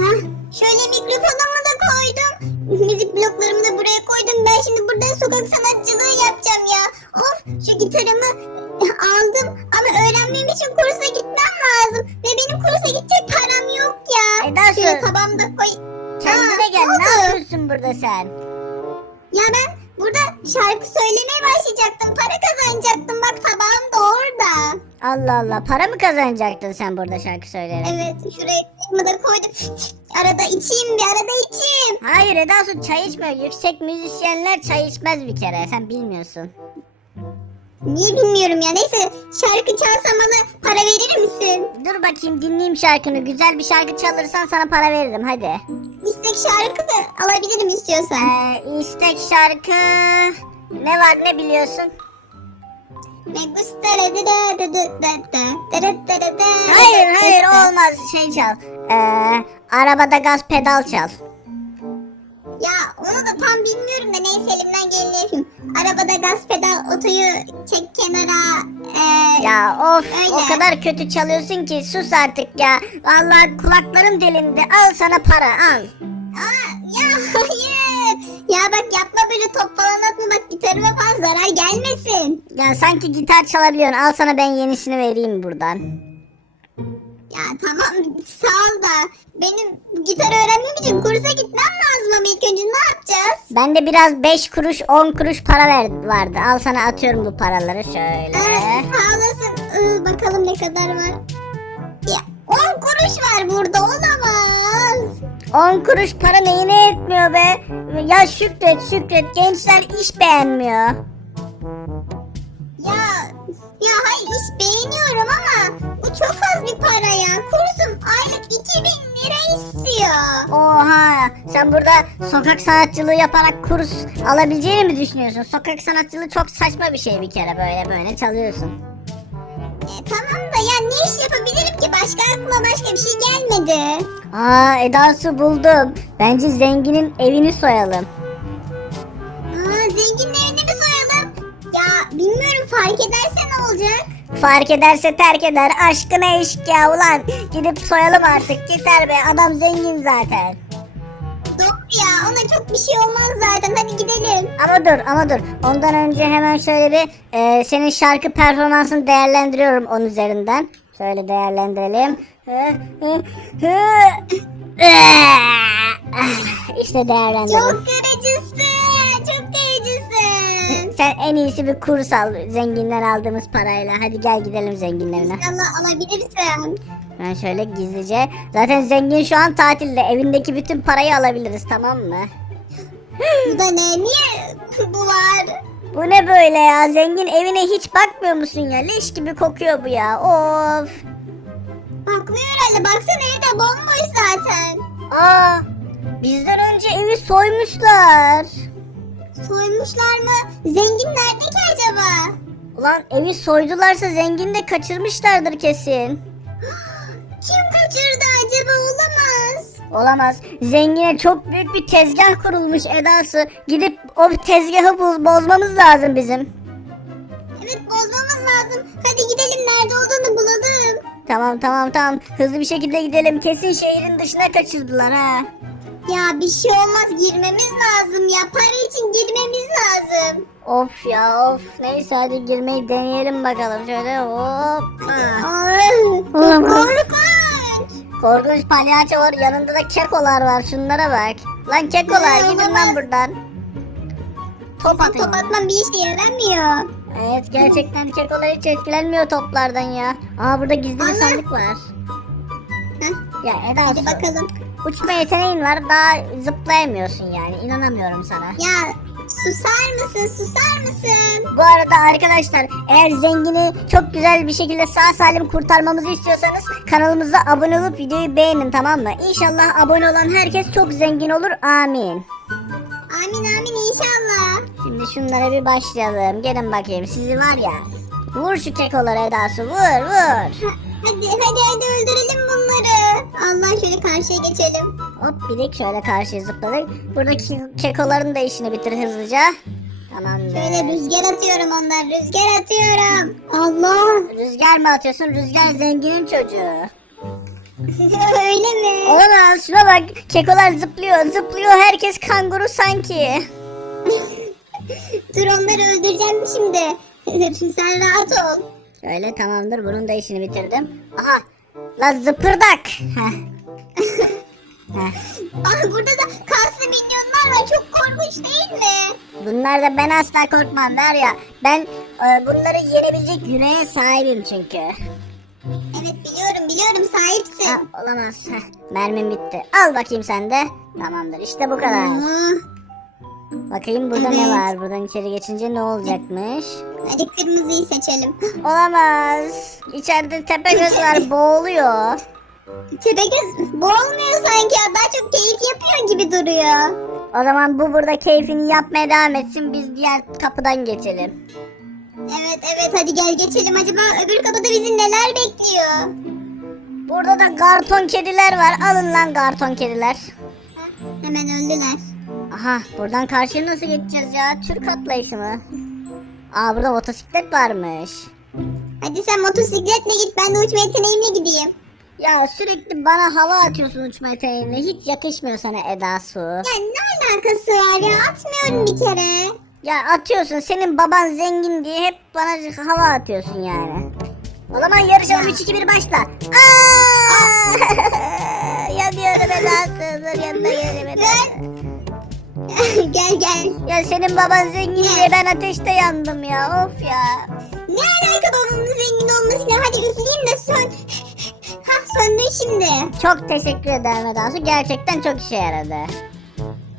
Hah, şöyle mikrofonumu da koydum. Müzik bloklarımı da buraya koydum. Ben şimdi burada sokak sanatçılığı yapacağım ya. Of şu gitarımı aldım ama öğrenmem için kursa gitmem lazım. Ve benim kursa gidecek param yok ya. Eda Şöyle Su. tabağımda koy. Kendine Aa, gel. Ne oldu? yapıyorsun burada sen? Ya ben burada şarkı söylemeye başlayacaktım. Para kazanacaktım. Bak tabağım da orada. Allah Allah. Para mı kazanacaktın sen burada şarkı söyleyerek? Evet şuraya tabağımı da koydum. Arada içeyim bir arada içeyim. Hayır Eda Su çay içmiyor. Yüksek müzisyenler çay içmez bir kere. Sen bilmiyorsun. Niye bilmiyorum ya. Neyse şarkı çalsam bana para verir misin? Dur bakayım dinleyeyim şarkını. Güzel bir şarkı çalırsan sana para veririm hadi. İstek şarkı alabilirim istiyorsan. Ee, istek şarkı... Ne var ne biliyorsun? Me gusta la da da da da da da da da. Hayır hayır olmaz şey çal. Ee, arabada gaz pedal çal. Ya onu da tam bilmiyorum da neyse elimden geleni yapayım. Arabada gaz pedal otoyu çek kenara. Ee, Ya of Öyle. o kadar kötü çalıyorsun ki sus artık ya. Vallahi kulaklarım delindi. Al sana para al. Aa, ya hayır. Ya bak yapma böyle top falan atma bak gitarıma falan zarar gelmesin. Ya sanki gitar çalabiliyorsun. Al sana ben yenisini vereyim buradan. Ya tamam sağ ol da benim gitar öğrenmem için kursa gitmem lazım ama ilk önce ne yapacağız? Bende biraz 5 kuruş 10 kuruş para ver, vardı. Al sana atıyorum bu paraları şöyle. Evet, sağ olasın. Ee, bakalım ne kadar var. Ya 10 kuruş para neyine etmiyor be? Ya şükret şükret gençler iş beğenmiyor. Ya ya hayır iş beğeniyorum ama bu çok az bir para ya. Kursum aylık 2000 lira istiyor. Oha sen burada sokak sanatçılığı yaparak kurs alabileceğini mi düşünüyorsun? Sokak sanatçılığı çok saçma bir şey bir kere böyle böyle çalıyorsun. E, tamam ya ne iş yapabilirim ki? Başka aklıma başka bir şey gelmedi. Aa Eda Su buldum. Bence zenginin evini soyalım. Aa, zenginin evini mi soyalım? Ya bilmiyorum fark ederse ne olacak? Fark ederse terk eder. Aşkına eşk ya ulan. Gidip soyalım artık. Yeter be adam zengin zaten. Doğru ya ona çok bir şey olmaz zaten hadi gidelim. Ama dur ama dur. Ondan önce hemen şöyle bir e, senin şarkı performansını değerlendiriyorum onun üzerinden. Şöyle değerlendirelim. Hı, hı. İşte değerlendirdim. Çok kırıcısın çok kırıcısın. Sen en iyisi bir kurs al zenginden aldığımız parayla. Hadi gel gidelim zenginin evine. İnşallah alabilirsin. Ben şöyle gizlice. Zaten zengin şu an tatilde. Evindeki bütün parayı alabiliriz tamam mı? Bu da ne? Niye bu var? Bu ne böyle ya? Zengin evine hiç bakmıyor musun ya? Leş gibi kokuyor bu ya. Of. Bakmıyor herhalde. Baksana evde bomboş zaten. Aa, bizden önce evi soymuşlar. Soymuşlar mı? Zengin nerede ki acaba? Ulan evi soydularsa zengin de kaçırmışlardır kesin. Kim kaçırdı acaba? Olamaz. Olamaz. Zengine çok büyük bir tezgah kurulmuş Edası. Gidip o tezgahı boz- bozmamız lazım bizim. Evet bozmamız lazım. Hadi gidelim nerede olduğunu bulalım. Tamam tamam tamam. Hızlı bir şekilde gidelim. Kesin şehrin dışına kaçırdılar ha. Ya bir şey olmaz girmemiz lazım ya. Para için girmemiz lazım. Of ya of. Neyse hadi girmeyi deneyelim bakalım. Şöyle hop. Ha. Olamaz. Korkunç palyaço var. Yanında da kekolar var. Şunlara bak. Lan kekolar Ya, gidin lan olamaz. buradan. Top. Top atmam bir işe yaramıyor. Evet gerçekten kekolar hiç etkilenmiyor toplardan ya. Aa burada gizli bir Allah. sandık var. Heh, Ya Eda hadi bakalım. uçma yeteneğin var daha zıplayamıyorsun yani inanamıyorum sana. Ya susar mısın susar mısın? Bu arada arkadaşlar eğer zengini çok güzel bir şekilde sağ salim kurtarmamızı istiyorsanız kanalımıza abone olup videoyu beğenin tamam mı? İnşallah abone olan herkes çok zengin olur amin. Amin amin inşallah. Şimdi şunlara bir başlayalım. Gelin bakayım sizi var ya. Vur şu kekoları Edası vur vur. Ha, Hadi hadi hadi öldürelim bunları. Allah şöyle karşıya geçelim. Hop birik şöyle karşıya zıpladık. Buradaki kekoların da işini bitir hızlıca. Tamam. Şöyle rüzgar atıyorum onlar rüzgar atıyorum. Allah. Rüzgar mı atıyorsun? Rüzgar zenginin çocuğu. Öyle mi? Olamaz şuna bak kekolar zıplıyor zıplıyor herkes kanguru sanki. Dur onları öldüreceğim şimdi. Sen rahat ol. Öyle tamamdır bunun da işini bitirdim. Aha la zıpırdak. Heh. Ah burada da kaslı minyonlar var. Çok korkunç değil mi? Bunlar da ben asla korkmam var ya. Ben e, bunları yenebilecek yüreğe sahibim çünkü. Evet biliyorum biliyorum sahipsin. Ha, olamaz. Heh, mermim bitti. Al bakayım sen de. Tamamdır işte bu kadar. Aa, Bakayım burada ne Evet. var? Buradan içeri geçince ne olacakmış? hadi kırmızıyı seçelim. Olamaz. İçeride Tepegöz var boğuluyor. Tepegöz boğulmuyor sanki ya. Daha çok keyif yapıyor gibi duruyor. O zaman bu burada keyfini yapmaya devam etsin. Biz diğer kapıdan geçelim. Evet evet hadi gel geçelim. Acaba öbür kapıda bizi neler bekliyor? Burada da karton kediler var. Alın lan karton kediler. Hemen öldüler. Aha buradan karşıya nasıl geçeceğiz ya? Türk atlayışı mı? Aa burada motosiklet varmış. Hadi sen motosikletle git ben de uçma yeteneğimle gideyim. Ya sürekli bana hava atıyorsun uçma yeteneğine. Hiç yakışmıyor sana Eda Su. Ya ne alakası var ya atmıyorum bir kere. Ya atıyorsun senin baban zengin diye hep bana hava atıyorsun yani. O zaman yarışalım 3 2 1 başla. Aa! Yanıyorum Eda Su. Dur yanına gelirim Eda Su. gel gel. Ya senin baban zengin diye ben ateşte yandım ya. Of ya. Ne alaka babamın zengin olmasıyla hadi üfleyeyim de sön. Hah söndür şimdi. Çok teşekkür ederim Eda Su. Gerçekten çok işe yaradı.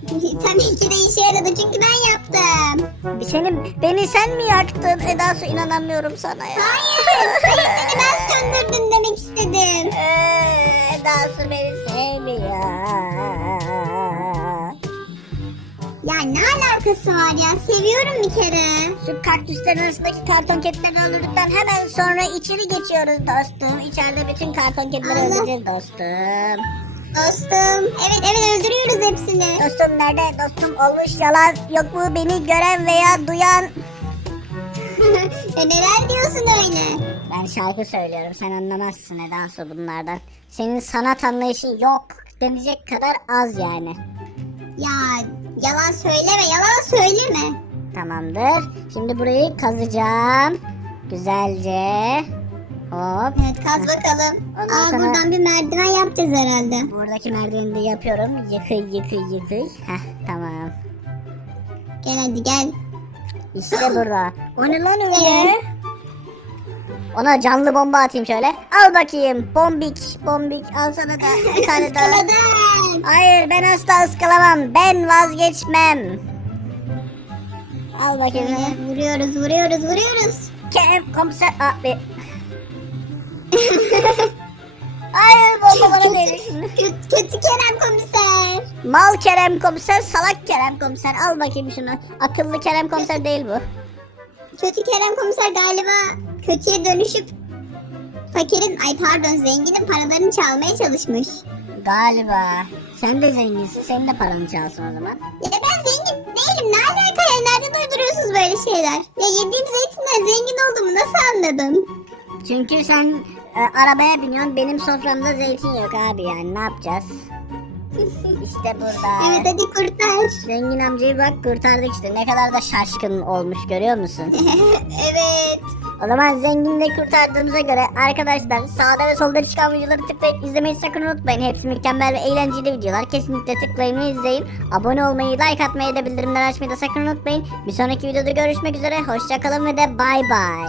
Tabii ki de işe yaradı çünkü ben yaptım. Senin beni sen mi yaktın Eda Su inanamıyorum sana ya. Hayır, hayır seni ben söndürdüm demek istedim. Ee, Eda Su beni sevmiyor. Ya ne alakası var ya seviyorum bir kere. Şu kaktüslerin arasındaki karton kedileri öldürdükten hemen sonra içeri geçiyoruz dostum. İçeride bütün karton kedileri Allah. öldüreceğiz dostum. Dostum evet evet öldürüyoruz hepsini. Dostum nerede? Dostum olmuş yalan yok mu beni gören veya duyan? e, neler diyorsun öyle? Ben şarkı söylüyorum sen anlamazsın Su bunlardan. Senin sanat anlayışın yok denecek kadar az yani. Ya yalan söyleme yalan söyleme. Tamamdır. Şimdi burayı kazacağım. Güzelce. Hop. Evet kaz bakalım. Ondan Aa sonra- buradan bir merdiven yapacağız herhalde. Buradaki merdiveni de yapıyorum. Yıkıy yıkıy yıkıy. Heh tamam. Gel hadi gel. İşte burada. O ne lan öyle? Ona canlı bomba atayım şöyle. Al bakayım. Bombik. Bombik. Al sana da bir tane daha. Iskaladım. Hayır ben asla ıskalamam. Ben vazgeçmem. Al bakayım. Evet, vuruyoruz vuruyoruz vuruyoruz. Kerem komiser abi. Hayır bomba bana değil. Kötü, kötü Kerem komiser. Mal Kerem komiser, salak Kerem komiser. Al bakayım şunu. Akıllı Kerem komiser değil bu. Kötü Kerem komiser galiba kötüye dönüşüp fakirin ay pardon zenginin paralarını çalmaya çalışmış. Galiba. Sen de zenginsin. Senin de paranı çalsın o zaman. Ya ben zengin değilim. Ne alaka ya? Nereden uyduruyorsunuz böyle şeyler? Ya yediğim zeytinden zengin olduğumu nasıl anladın? Çünkü sen e, arabaya biniyorsun. Benim soframda zeytin yok abi yani. Ne yapacağız? İşte burada. Evet hadi kurtar. Zengin amcayı bak kurtardık işte. Ne kadar da şaşkın olmuş görüyor musun? evet. O zaman zengini de kurtardığımıza göre arkadaşlar sağda ve solda çıkan videoları tıklayıp izlemeyi sakın unutmayın. Hepsi mükemmel ve eğlenceli videolar. Kesinlikle tıklayın ve izleyin. Abone olmayı, like atmayı da bildirimleri açmayı da sakın unutmayın. Bir sonraki videoda görüşmek üzere. Hoşçakalın ve de bay bay.